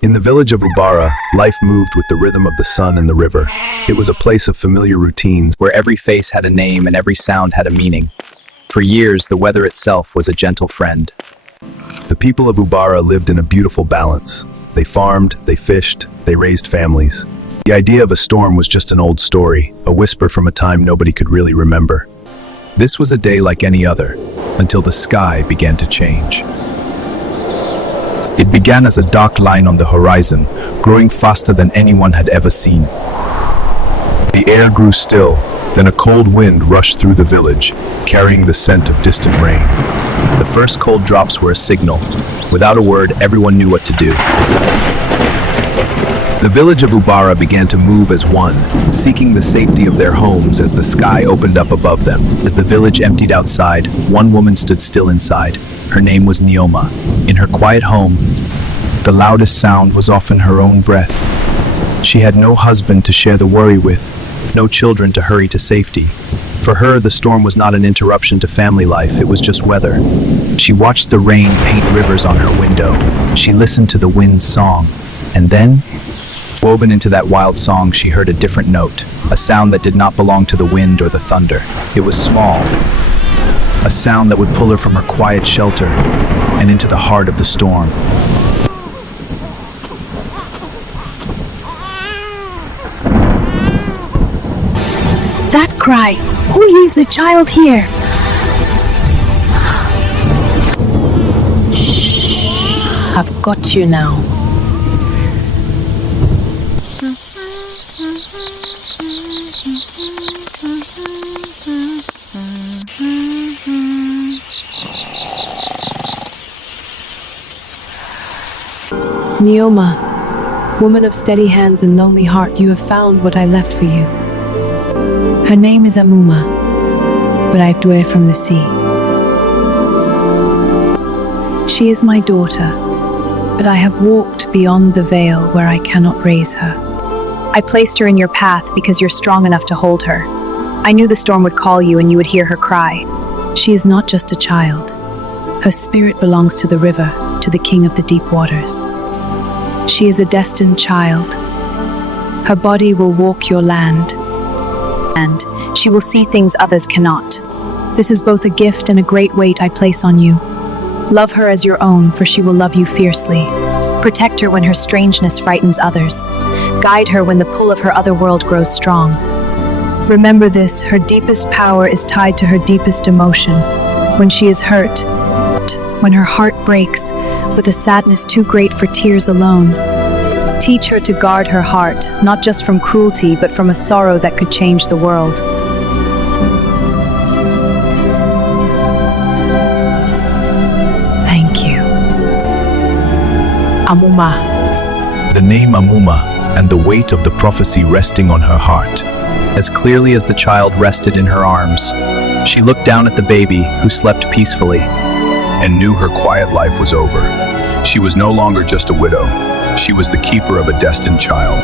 In the village of Ubara, life moved with the rhythm of the sun and the river. It was a place of familiar routines where every face had a name and every sound had a meaning. For years, the weather itself was a gentle friend. The people of Ubara lived in a beautiful balance. They farmed, they fished, they raised families. The idea of a storm was just an old story, a whisper from a time nobody could really remember. This was a day like any other, until the sky began to change. It began as a dark line on the horizon, growing faster than anyone had ever seen. The air grew still, then a cold wind rushed through the village, carrying the scent of distant rain. The first cold drops were a signal. Without a word, everyone knew what to do. The village of Ubara began to move as one, seeking the safety of their homes as the sky opened up above them. As the village emptied outside, one woman stood still inside. Her name was Neoma. In her quiet home, the loudest sound was often her own breath. She had no husband to share the worry with, no children to hurry to safety. For her, the storm was not an interruption to family life, it was just weather. She watched the rain paint rivers on her window. She listened to the wind's song. And then, woven into that wild song, she heard a different note, a sound that did not belong to the wind or the thunder. It was small, a sound that would pull her from her quiet shelter and into the heart of the storm. That cry! Who leaves a child here? I've got you now. Neoma, woman of steady hands and lonely heart, you have found what I left for you. Her name is Amuma, but I've dwelled from the sea. She is my daughter, but I have walked beyond the veil where I cannot raise her. I placed her in your path because you're strong enough to hold her. I knew the storm would call you and you would hear her cry. She is not just a child. Her spirit belongs to the river, to the king of the deep waters. She is a destined child. Her body will walk your land. And she will see things others cannot. This is both a gift and a great weight I place on you. Love her as your own, for she will love you fiercely. Protect her when her strangeness frightens others. Guide her when the pull of her other world grows strong. Remember this, her deepest power is tied to her deepest emotion. When she is hurt, when her heart breaks, with a sadness too great for tears alone, teach her to guard her heart, not just from cruelty, but from a sorrow that could change the world. Thank you. Amuma. The name Amuma and the weight of the prophecy resting on her heart. As clearly as the child rested in her arms, she looked down at the baby who slept peacefully. And knew her quiet life was over. She was no longer just a widow. She was the keeper of a destined child.